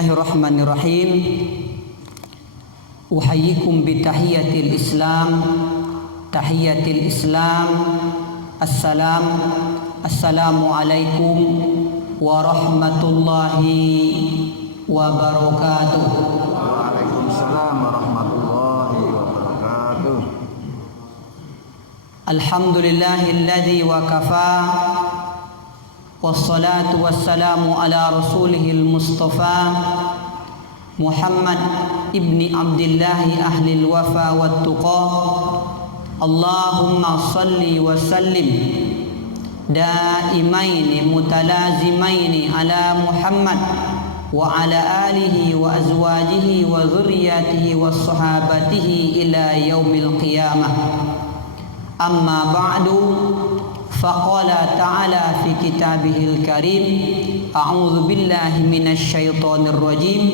Bismillahirrahmanirrahim. Uhayyikum bitahiyatil Islam. Tahiyatil Islam. Assalamu alaikum warahmatullahi wabarakatuh. Waalaikumsalam warahmatullahi wabarakatuh. Alhamdulillahilladzi wa kafa. Wassalatu wassalamu ala rasulihil mustafa Muhammad ibni Abdillahi ahlil wafa wat tuqa. Allahumma salli wa sallim daimaini mutalazimaini ala Muhammad wa ala alihi wa azwajihi wa dhurriyyatihi wa sahabatihi ila yaumil qiyamah. Amma ba'du. Faqala ta'ala fi kitabihil karim. A'udzu billahi minasyaitonir rajim.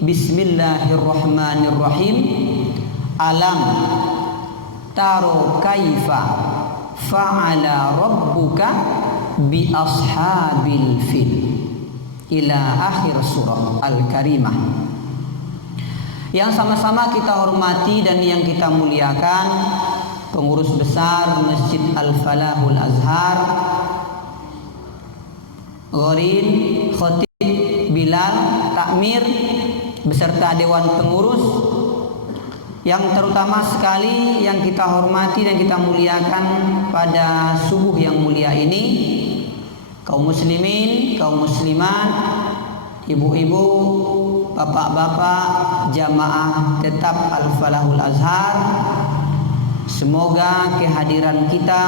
Bismillahirrahmanirrahim. Alam taro kaifa fa'ala rabbuka bi ashabil fil. Ila akhir surah Al-Karimah. Yang sama-sama kita hormati dan yang kita muliakan, pengurus besar Masjid Al-Falahul Azhar, Ghorin, Khotib, Bilal, Takmir, beserta Dewan Pengurus, yang terutama sekali yang kita hormati dan kita muliakan pada subuh yang mulia ini, kaum muslimin, kaum muslimat, ibu-ibu, bapak-bapak, jamaah tetap Al-Falahul Azhar. Semoga kehadiran kita,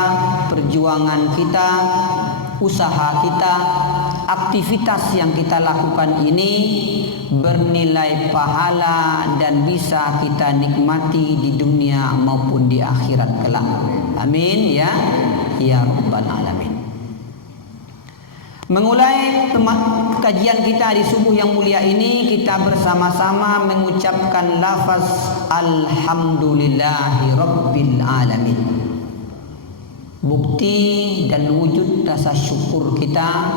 perjuangan kita, usaha kita, aktivitas yang kita lakukan ini bernilai pahala dan bisa kita nikmati di dunia maupun di akhirat kelak. Amin ya rabbal alamin. Memulai kajian kita di subuh yang mulia ini, kita bersama-sama mengucapkan lafaz alhamdulillahi rabbil alamin. Bukti dan wujud rasa syukur kita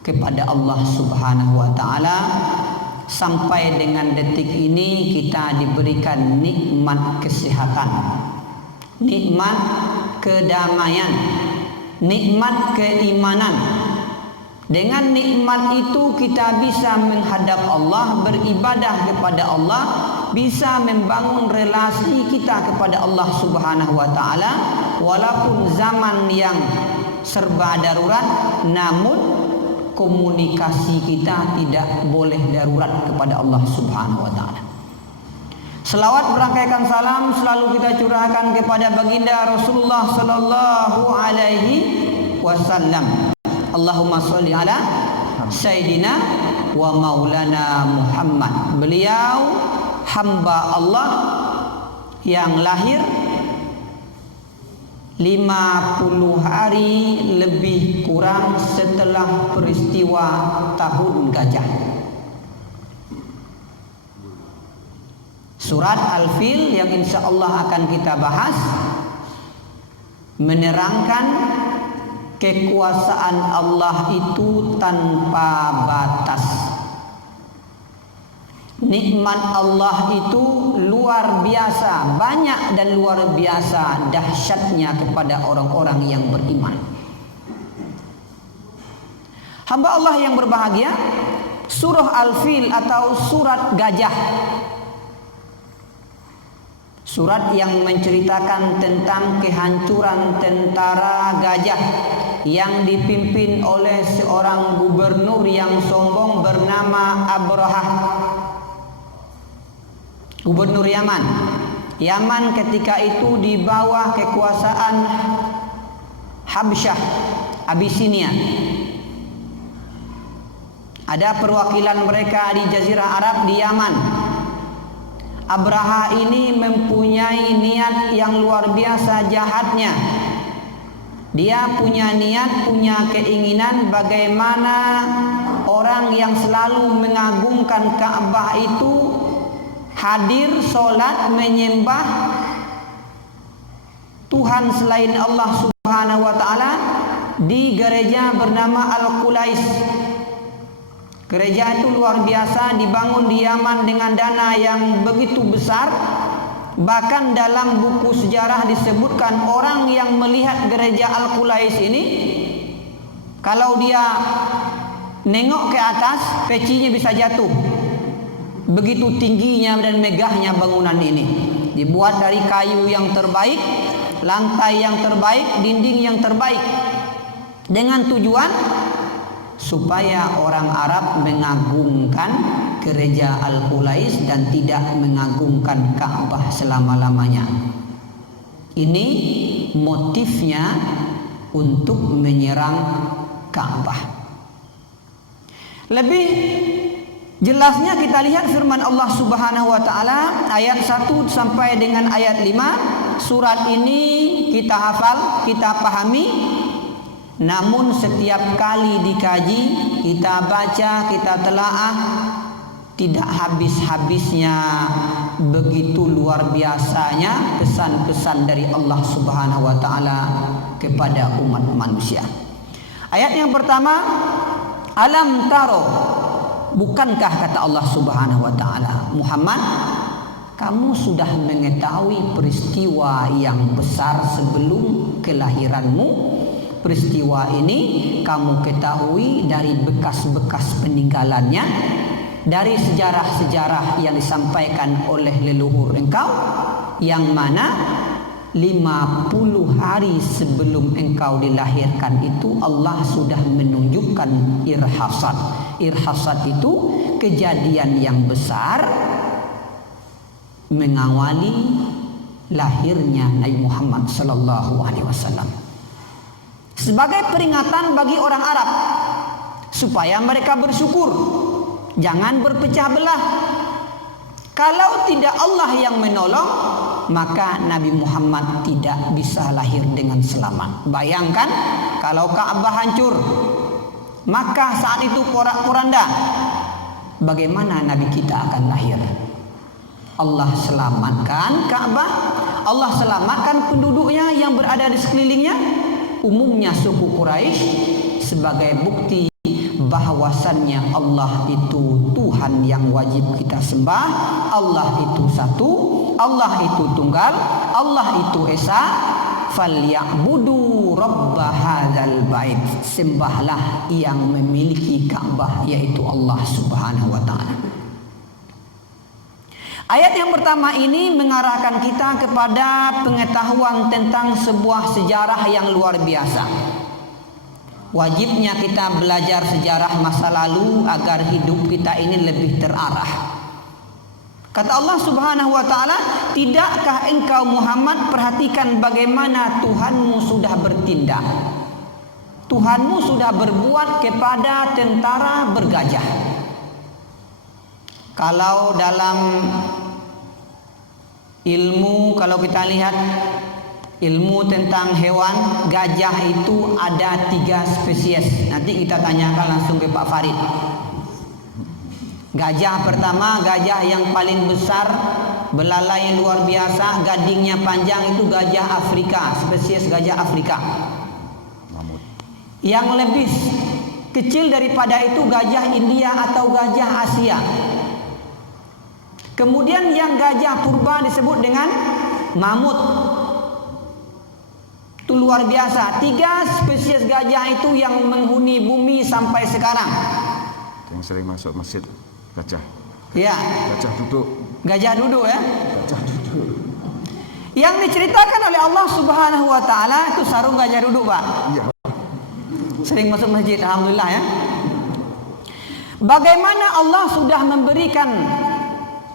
kepada Allah Subhanahu wa taala, sampai dengan detik ini kita diberikan nikmat kesehatan, nikmat kedamaian, nikmat keimanan. Dengan nikmat itu kita bisa menghadap Allah, beribadah kepada Allah, bisa membangun relasi kita kepada Allah Subhanahu wa taala walaupun zaman yang serba darurat, namun komunikasi kita tidak boleh darurat kepada Allah Subhanahu wa taala. Selawat berangkaikan salam selalu kita curahkan kepada baginda Rasulullah sallallahu alaihi wasallam. Allahumma sholli ala Sayyidina wa Maulana Muhammad. Beliau hamba Allah yang lahir 50 hari lebih kurang setelah peristiwa tahun gajah. Surat Al-Fil yang insya Allah akan kita bahas menerangkan kekuasaan Allah itu tanpa batas. Nikmat Allah itu luar biasa, banyak dan luar biasa dahsyatnya kepada orang-orang yang beriman. Hamba Allah yang berbahagia, surah Al-Fil atau surat gajah, surat yang menceritakan tentang kehancuran tentara gajah yang dipimpin oleh seorang gubernur yang sombong bernama Abrahah, gubernur Yaman. Yaman ketika itu di bawah kekuasaan Habsyah, Abisinia. Ada perwakilan mereka di Jazirah Arab di Yaman. Abraha ini mempunyai niat yang luar biasa jahatnya. Dia punya niat, punya keinginan bagaimana orang yang selalu mengagungkan Ka'bah itu hadir sholat menyembah Tuhan selain Allah Subhanahu wa taala di gereja bernama Al-Qulais. Gereja itu luar biasa, dibangun di Yaman dengan dana yang begitu besar. Bahkan dalam buku sejarah disebutkan orang yang melihat gereja Al-Qulais ini, kalau dia nengok ke atas, pecinya bisa jatuh. Begitu tingginya dan megahnya bangunan ini. Dibuat dari kayu yang terbaik, lantai yang terbaik, dinding yang terbaik. Dengan tujuan supaya orang Arab mengagungkan gereja Al-Qulais dan tidak mengagungkan Ka'bah selama-lamanya. Ini motifnya untuk menyerang Ka'bah. Lebih jelasnya kita lihat firman Allah Subhanahu wa taala ayat 1 sampai dengan ayat 5. Surat ini kita hafal, kita pahami. Namun setiap kali dikaji, kita baca, kita telaah, tidak habis-habisnya begitu luar biasanya pesan-pesan dari Allah Subhanahu wa taala kepada umat manusia. Ayat yang pertama, alam taro, bukankah kata Allah Subhanahu wa taala, Muhammad, kamu sudah mengetahui peristiwa yang besar sebelum kelahiranmu? Peristiwa ini kamu ketahui dari bekas-bekas peninggalannya, dari sejarah-sejarah yang disampaikan oleh leluhur engkau, yang mana 50 hari sebelum engkau dilahirkan itu Allah sudah menunjukkan irhasat. Irhasat itu kejadian yang besar mengawali lahirnya Nabi Muhammad sallallahu alaihi wasallam. Sebagai peringatan bagi orang Arab supaya mereka bersyukur, jangan berpecah belah. Kalau tidak Allah yang menolong, maka Nabi Muhammad tidak bisa lahir dengan selamat. Bayangkan kalau Ka'bah hancur, maka saat itu porak-poranda, bagaimana Nabi kita akan lahir? Allah selamatkan Ka'bah, Allah selamatkan penduduknya yang berada di sekelilingnya, umumnya suku Quraisy, sebagai bukti bahwasannya Allah itu Tuhan yang wajib kita sembah. Allah itu satu, Allah itu tunggal, Allah itu esa. Falyabudu rabb hadzal bait, sembahlah yang memiliki Ka'bah, yaitu Allah Subhanahu wa taala. Ayat yang pertama ini mengarahkan kita kepada pengetahuan tentang sebuah sejarah yang luar biasa. Wajibnya kita belajar sejarah masa lalu agar hidup kita ini lebih terarah. Kata Allah Subhanahu wa taala, tidakkah engkau Muhammad perhatikan bagaimana Tuhanmu sudah bertindak? Tuhanmu sudah berbuat kepada tentara bergajah. Kalau dalam ilmu, kalau kita lihat ilmu tentang hewan, gajah itu ada 3 spesies. Nanti kita tanyakan langsung ke Pak Farid. Gajah pertama, gajah yang paling besar, belalai yang luar biasa, gadingnya panjang, itu gajah Afrika, spesies gajah Afrika. Yang lebih kecil daripada itu gajah India atau gajah Asia. Kemudian yang gajah purba disebut dengan mamut. Itu luar biasa. 3 spesies gajah itu yang menghuni bumi sampai sekarang. Yang sering masuk masjid, gajah. Ya. Gajah duduk. Gajah duduk ya. Gajah duduk. Yang diceritakan oleh Allah Subhanahu wa taala itu sarung gajah duduk, Pak. Iya. Sering masuk masjid, alhamdulillah ya. Bagaimana Allah sudah memberikan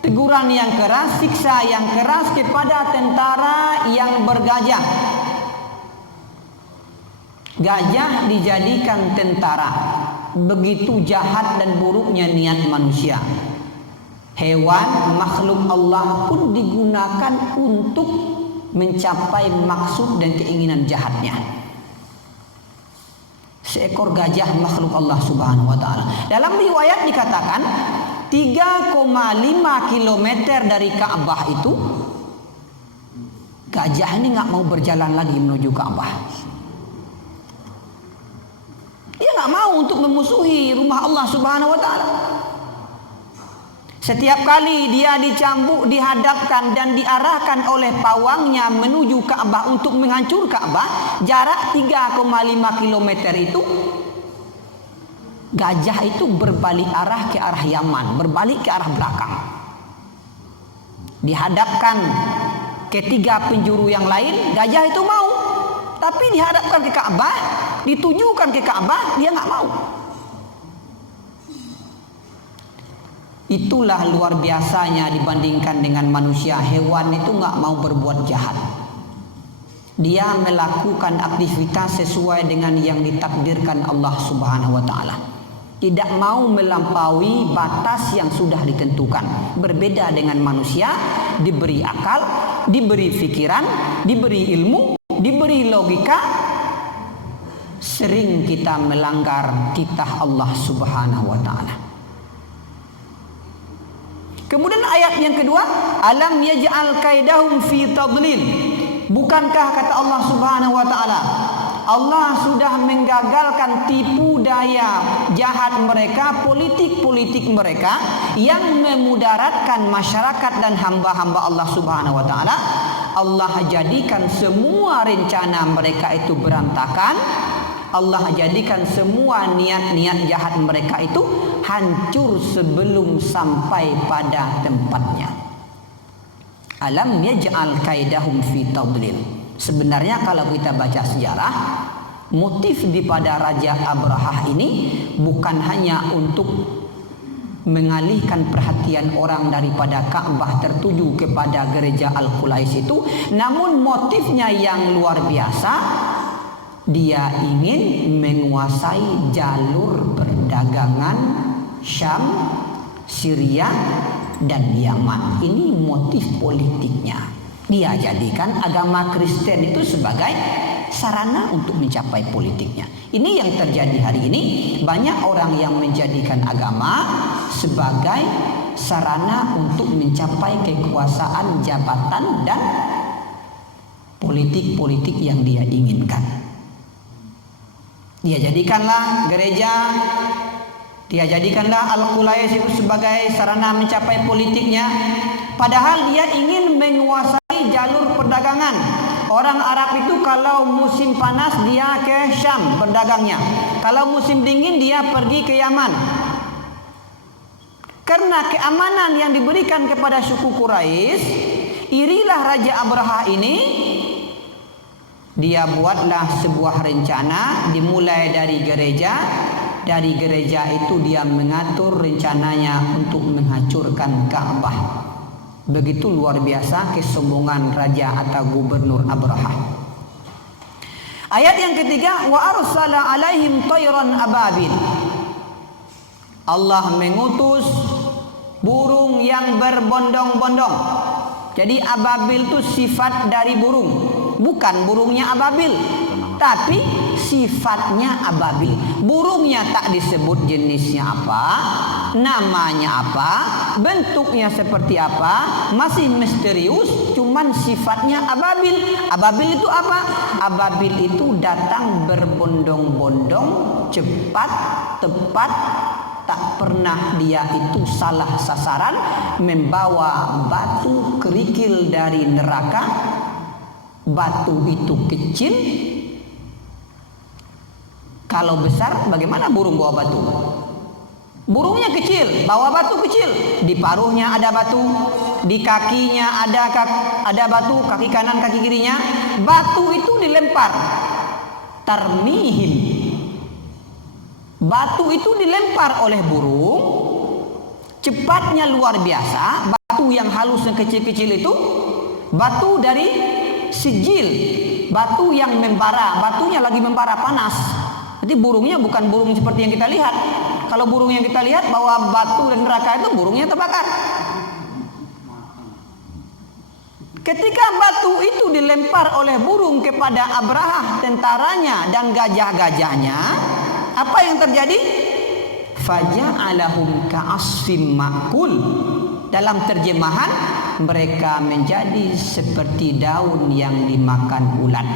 teguran yang keras, siksa yang keras kepada tentara yang bergajah. Gajah dijadikan tentara. Begitu jahat dan buruknya niat manusia. Hewan makhluk Allah pun digunakan untuk mencapai maksud dan keinginan jahatnya. Seekor gajah makhluk Allah Subhanahu wa taala. Dalam riwayat dikatakan 3,5 km dari Ka'bah itu gajah ini nggak mau berjalan lagi menuju Ka'bah. Dia nggak mau untuk memusuhi rumah Allah Subhanahu wa taala. Setiap kali dia dicambuk, dihadapkan dan diarahkan oleh pawangnya menuju Ka'bah untuk menghancur Ka'bah, jarak 3,5 km itu, gajah itu berbalik arah ke arah Yaman, berbalik ke arah belakang. Dihadapkan ke 3 penjuru yang lain, gajah itu mau. Tapi dihadapkan ke Ka'bah, ditujukan ke Ka'bah, dia nggak mau. Itulah luar biasanya dibandingkan dengan manusia. Hewan itu nggak mau berbuat jahat. Dia melakukan aktivitas sesuai dengan yang ditakdirkan Allah Subhanahu wa taala. Tidak mau melampaui batas yang sudah ditentukan. Berbeda dengan manusia, diberi akal, diberi pikiran, diberi ilmu, diberi logika. Sering kita melanggar titah Allah Subhanahu wa taala. Kemudian ayat yang kedua, alam yaj'al kaidahum fi tadlil. Bukankah kata Allah Subhanahu wa taala, Allah sudah menggagalkan tipu daya jahat mereka, politik-politik mereka yang memudaratkan masyarakat dan hamba-hamba Allah Subhanahu wa taala. Allah jadikan semua rencana mereka itu berantakan. Allah jadikan semua niat-niat jahat mereka itu hancur sebelum sampai pada tempatnya. Alam yaj'al kaidahum fi tadlil. Sebenarnya kalau kita baca sejarah, motif daripada Raja Abrahah ini bukan hanya untuk mengalihkan perhatian orang daripada Ka'bah tertuju kepada gereja Al-Qulais itu, namun motifnya yang luar biasa. Dia ingin menguasai jalur perdagangan Syam, Syria, dan Yaman. Ini motif politiknya. Dia jadikan agama Kristen itu sebagai sarana untuk mencapai politiknya. Ini yang terjadi hari ini. Banyak orang yang menjadikan agama sebagai sarana untuk mencapai kekuasaan, jabatan, dan politik-politik yang dia inginkan. Dia jadikanlah gereja, dia jadikanlah Al-Qulais itu sebagai sarana mencapai politiknya. Padahal dia ingin menguasai jalur perdagangan. Orang Arab itu kalau musim panas dia ke Syam berdagangnya. Kalau musim dingin dia pergi ke Yaman. Karena keamanan yang diberikan kepada suku Quraisy, irilah Raja Abrahah ini. Dia buatlah sebuah rencana dimulai dari gereja. Dari gereja itu dia mengatur rencananya untuk menghancurkan Ka'bah. Begitu luar biasa kesombongan raja atau gubernur Abrahah. Ayat yang ketiga, wa arsala alaihim tayran ababil. Allah mengutus burung yang berbondong-bondong. Jadi ababil itu sifat dari burung, bukan burungnya ababil, tapi sifatnya ababil. Burungnya tak disebut jenisnya apa, namanya apa, bentuknya seperti apa, masih misterius, cuman sifatnya ababil. Ababil itu apa? Ababil itu datang berbondong-bondong, cepat, tepat, tak pernah dia itu salah sasaran, membawa batu kerikil dari neraka. Batu itu kecil. Kalau besar bagaimana burung bawa batu? Burungnya kecil, bawa batu kecil. Di paruhnya ada batu, di kakinya ada batu, kaki kanan, kaki kirinya. Batu itu dilempar. Tarmihim. Batu itu dilempar oleh burung. Cepatnya luar biasa. Batu yang halus yang kecil-kecil itu, batu dari sijil, batu yang membara, batunya lagi membara panas. Jadi burungnya bukan burung seperti yang kita lihat. Kalau burung yang kita lihat bawa batu dan neraka itu burungnya terbakar. Ketika batu itu dilempar oleh burung kepada Abrahah, tentaranya dan gajah-gajahnya, apa yang terjadi? Faja'alahum ka'asfim ma'kul. Dalam terjemahan, mereka menjadi seperti daun yang dimakan ulat.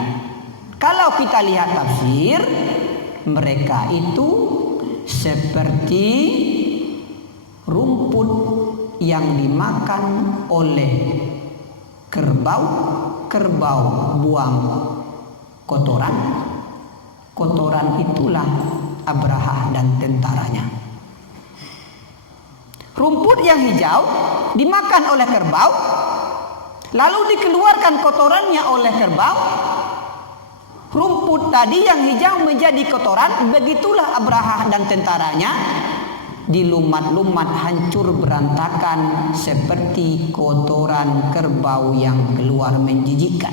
Kalau kita lihat tafsir, mereka itu seperti rumput yang dimakan oleh kerbau. Kerbau buang kotoran, kotoran itulah Abraha dan tentaranya. Rumput yang hijau dimakan oleh kerbau, lalu dikeluarkan kotorannya oleh kerbau. Rumput tadi yang hijau menjadi kotoran, begitulah Abraha dan tentaranya dilumat-lumat, hancur berantakan seperti kotoran kerbau yang keluar menjijikkan.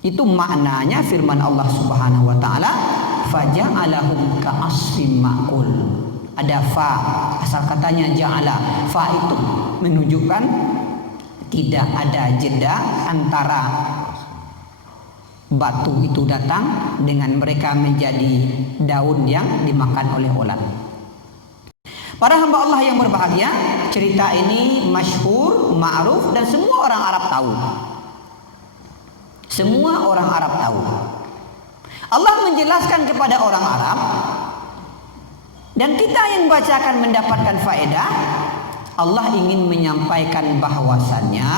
Itu maknanya firman Allah Subhanahu wa taala, faja'alahum ka'asfim ma'kul. Ada fa, asal katanya ja'ala. Fa itu menunjukkan tidak ada jeda antara batu itu datang dengan mereka menjadi daun yang dimakan oleh ulat. Para hamba Allah yang berbahagia, cerita ini masyhur, ma'ruf dan semua orang Arab tahu. Semua orang Arab tahu. Allah menjelaskan kepada orang Arab, dan kita yang baca akan mendapatkan faedah. Allah ingin menyampaikan bahwasannya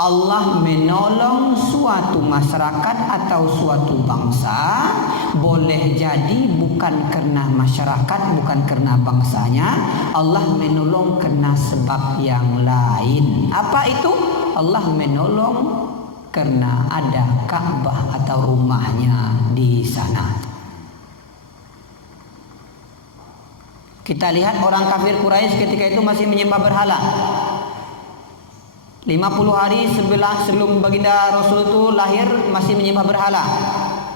Allah menolong suatu masyarakat atau suatu bangsa, boleh jadi bukan karena masyarakat, bukan karena bangsanya. Allah menolong karena sebab yang lain. Apa itu? Allah menolong karena ada Ka'bah atau rumahnya di sana. Kita lihat orang kafir Quraisy ketika itu masih menyembah berhala. 50 hari sebelum baginda Rasul itu lahir masih menyembah berhala.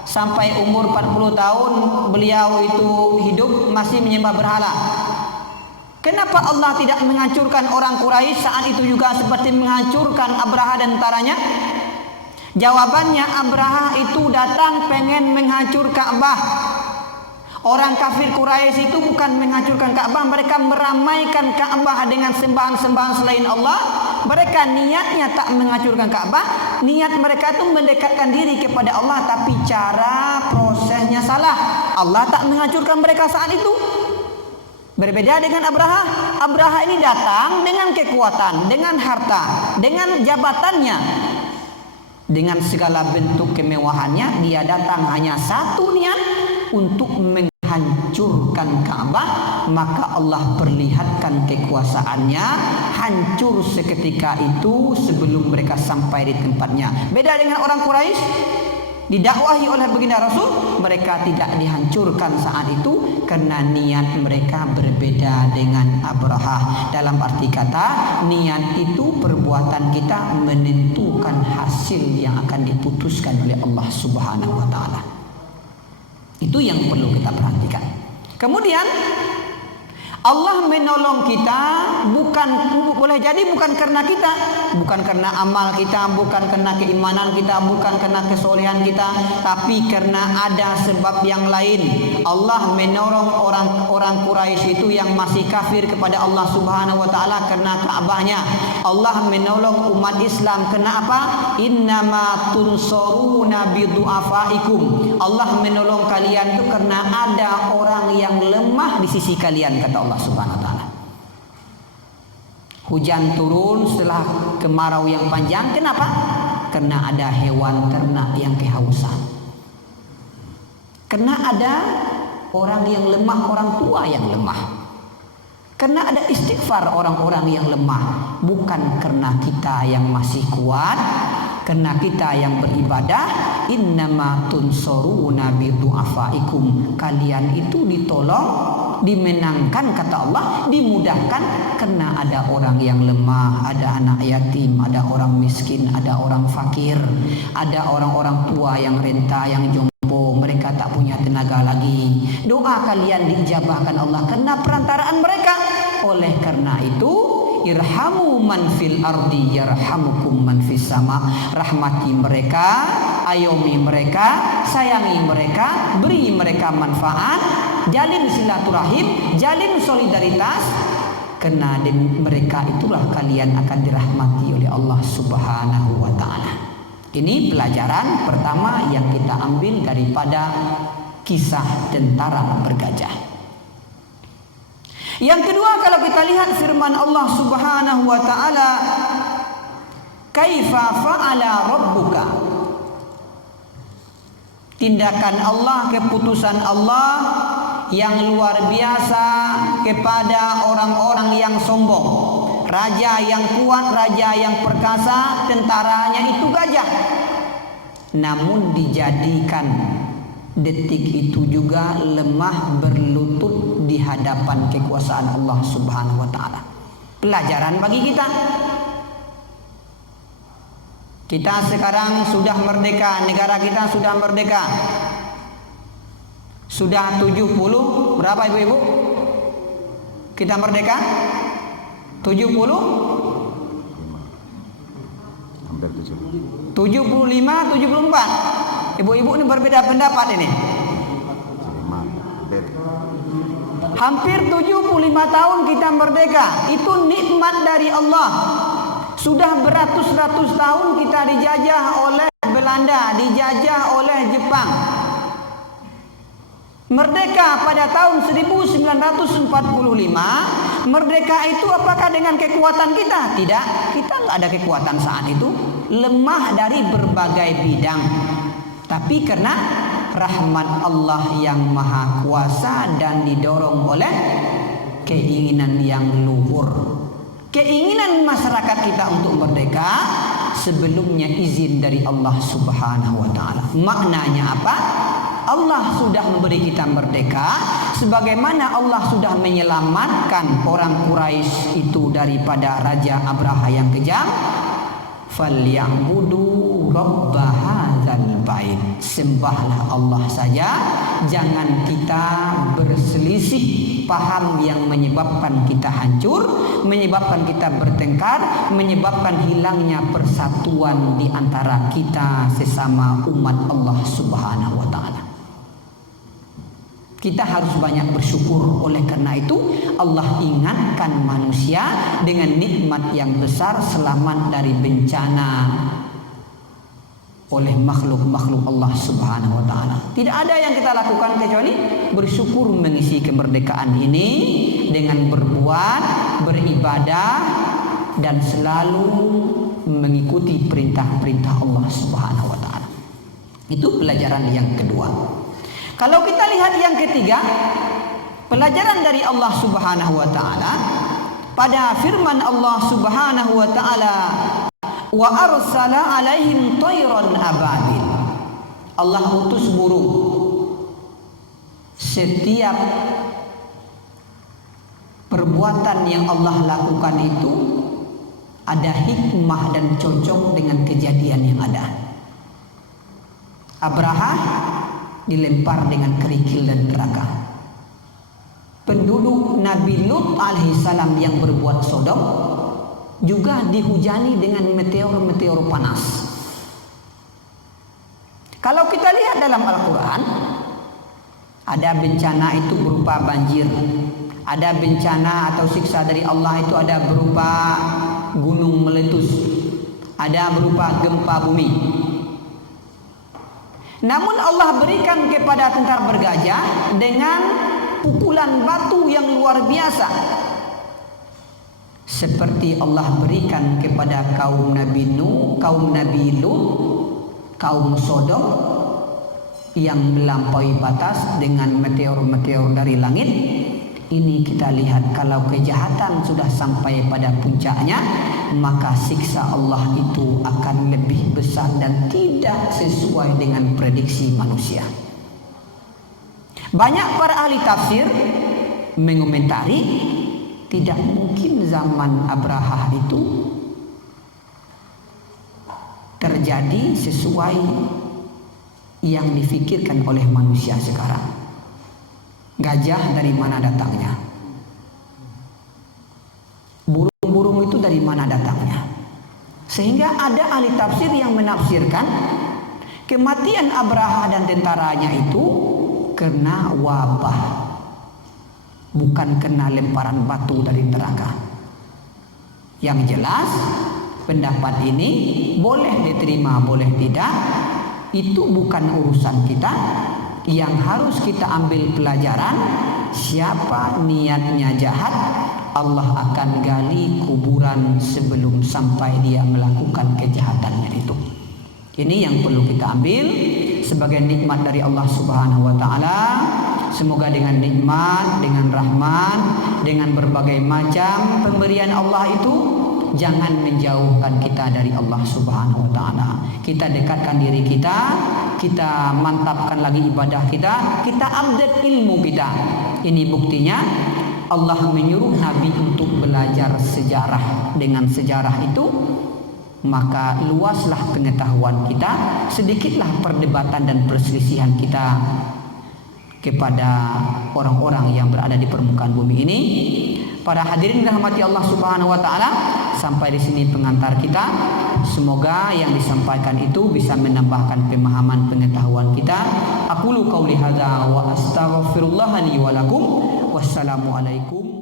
Sampai umur 40 tahun beliau itu hidup masih menyembah berhala. Kenapa Allah tidak menghancurkan orang Quraisy saat itu juga seperti menghancurkan Abraha dan tentaranya? Jawabannya, Abraha itu datang pengen menghancur Ka'bah. Orang kafir Quraisy itu bukan menghancurkan Ka'bah, mereka meramaikan Ka'bah dengan sembahan-sembahan selain Allah. Mereka niatnya tak menghancurkan Ka'bah, niat mereka itu mendekatkan diri kepada Allah, tapi cara prosesnya salah. Allah tak menghancurkan mereka saat itu. Berbeda dengan Abraha. Abraha ini datang dengan kekuatan, dengan harta, dengan jabatannya, dengan segala bentuk kemewahannya. Dia datang hanya satu niat, untuk menghancurkan Ka'bah. Maka Allah perlihatkan kekuasaannya, hancur seketika itu sebelum mereka sampai di tempatnya. Beda dengan orang Quraisy, didakwahi oleh baginda Rasul, mereka tidak dihancurkan saat itu karena niat mereka berbeda dengan Abraha. Dalam arti kata, niat itu perbuatan kita menentukan hasil yang akan diputuskan oleh Allah Subhanahu wa taala. Itu yang perlu kita perhatikan. Kemudian Allah menolong kita boleh jadi bukan karena kita, bukan karena amal kita, bukan karena keimanan kita, bukan karena kesolehan kita, tapi karena ada sebab yang lain. Allah menolong orang Quraisy itu yang masih kafir kepada Allah Subhanahu wa taala karena Ka'bahnya. Allah menolong umat Islam karena apa? Innama tunsuruna bidu'afaikum. Allah menolong kalian itu karena ada orang yang lemah di sisi kalian, kata Allah Subhanahu wa taala. Hujan turun setelah kemarau yang panjang. Kenapa? Karena ada hewan ternak yang kehausan. Karena ada orang yang lemah, orang tua yang lemah. Karena ada istighfar orang-orang yang lemah. Bukan karena kita yang masih kuat, karena kita yang beribadah. Innama tunsuruna bidu'afaikum. Kalian itu ditolong, dimenangkan kata Allah, dimudahkan karena ada orang yang lemah, ada anak yatim, ada orang miskin, ada orang fakir, ada orang-orang tua yang renta, yang jompo, mereka tak punya tenaga lagi. Doa kalian diijabahkan Allah karena perantaraan mereka. Oleh karena itu, irhamu man fil ardi yarhamukum man fis sama. Rahmati mereka, ayomi mereka, sayangi mereka, beri mereka manfaat, jalin silaturahim, jalin solidaritas, karena mereka itulah kalian akan dirahmati oleh Allah Subhanahu wa taala. Ini pelajaran pertama yang kita ambil daripada kisah tentara bergajah. Yang kedua, kalau kita lihat firman Allah Subhanahu wa taala, kaifa fa'ala rabbuka. Tindakan Allah, keputusan Allah yang luar biasa kepada orang-orang yang sombong. Raja yang kuat, raja yang perkasa, tentaranya itu gajah. Namun dijadikan detik itu juga lemah berlutut di hadapan kekuasaan Allah Subhanahu wa taala. Pelajaran bagi kita. Kita sekarang sudah merdeka, negara kita sudah merdeka. Sudah 70, berapa ibu-ibu? Kita merdeka? 70? Hampir 70. 75, 74. Ibu-ibu ini berbeda pendapat ini. Hampir 75 tahun kita merdeka. Itu nikmat dari Allah. Sudah beratus-ratus tahun kita dijajah oleh Belanda, dijajah oleh Jepang. Merdeka pada tahun 1945. Merdeka itu apakah dengan kekuatan kita? Tidak, kita nggak ada kekuatan saat itu. Lemah dari berbagai bidang. Tapi karena rahmat Allah yang maha kuasa dan didorong oleh keinginan yang luhur. Keinginan masyarakat kita untuk merdeka sebelumnya izin dari Allah Subhanahu wa taala. Maknanya apa? Allah sudah memberi kita merdeka, sebagaimana Allah sudah menyelamatkan orang Quraisy itu daripada Raja Abraha yang kejam. Falyabudu rabb hadzal bait. Sembahlah Allah saja, jangan kita berselisih paham yang menyebabkan kita hancur, menyebabkan kita bertengkar, menyebabkan hilangnya persatuan di antara kita sesama umat Allah Subhanahu wa taala. Kita harus banyak bersyukur. Oleh karena itu Allah ingatkan manusia dengan nikmat yang besar, selamat dari bencana oleh makhluk-makhluk Allah Subhanahu wa taala. Tidak ada yang kita lakukan kecuali bersyukur mengisi kemerdekaan ini dengan berbuat, beribadah dan selalu mengikuti perintah-perintah Allah Subhanahu wa taala. Itu pelajaran yang kedua. Kalau kita lihat yang ketiga, pelajaran dari Allah Subhanahu wa taala pada firman Allah Subhanahu wa taala, wa arsala alaihim tayran ababil. Allah utus burung. Setiap perbuatan yang Allah lakukan itu ada hikmah dan cocok dengan kejadian yang ada. Abraha dilempar dengan kerikil dan neraka. Penduduk Nabi Lut alaihissalam yang berbuat sodom juga dihujani dengan meteor-meteor panas. Kalau kita lihat dalam Al-Quran, ada bencana itu berupa banjir, ada bencana atau siksa dari Allah itu ada berupa gunung meletus, ada berupa gempa bumi. Namun Allah berikan kepada tentara bergajah dengan pukulan batu yang luar biasa, seperti Allah berikan kepada kaum Nabi Nuh, kaum Nabi Lut, kaum Sodom yang melampaui batas dengan meteor-meteor dari langit. Ini kita lihat, kalau kejahatan sudah sampai pada puncaknya, maka siksa Allah itu akan lebih besar dan tidak sesuai dengan prediksi manusia. Banyak para ahli tafsir mengomentari, tidak mungkin zaman Abraha itu terjadi sesuai yang difikirkan oleh manusia sekarang. Gajah dari mana datangnya? Burung-burung itu dari mana datangnya? Sehingga ada ahli tafsir yang menafsirkan kematian Abraha dan tentaranya itu kena wabah, bukan kena lemparan batu dari neraka. Yang jelas pendapat ini boleh diterima, boleh tidak, itu bukan urusan kita. yang harus kita ambil pelajaran, siapa niatnya jahat, Allah akan gali kuburan sebelum sampai dia melakukan kejahatannya itu. Ini yang perlu kita ambil sebagai nikmat dari Allah Subhanahu wa taala. Semoga dengan nikmat, dengan rahmat, dengan berbagai macam pemberian Allah itu jangan menjauhkan kita dari Allah Subhanahu wa taala. Kita dekatkan diri kita, kita mantapkan lagi ibadah kita, kita update ilmu kita. Ini buktinya Allah menyuruh Nabi untuk belajar sejarah. Dengan sejarah itu maka luaslah pengetahuan kita, sedikitlah perdebatan dan perselisihan kita kepada orang-orang yang berada di permukaan bumi ini. Para hadirin dirahmati Allah Subhanahu wa taala, sampai di sini pengantar kita. Semoga yang disampaikan itu bisa menambahkan pemahaman pengetahuan kita. Aqulu qauli hadza wa astaghfirullah li wa lakum. Wassalamualaikum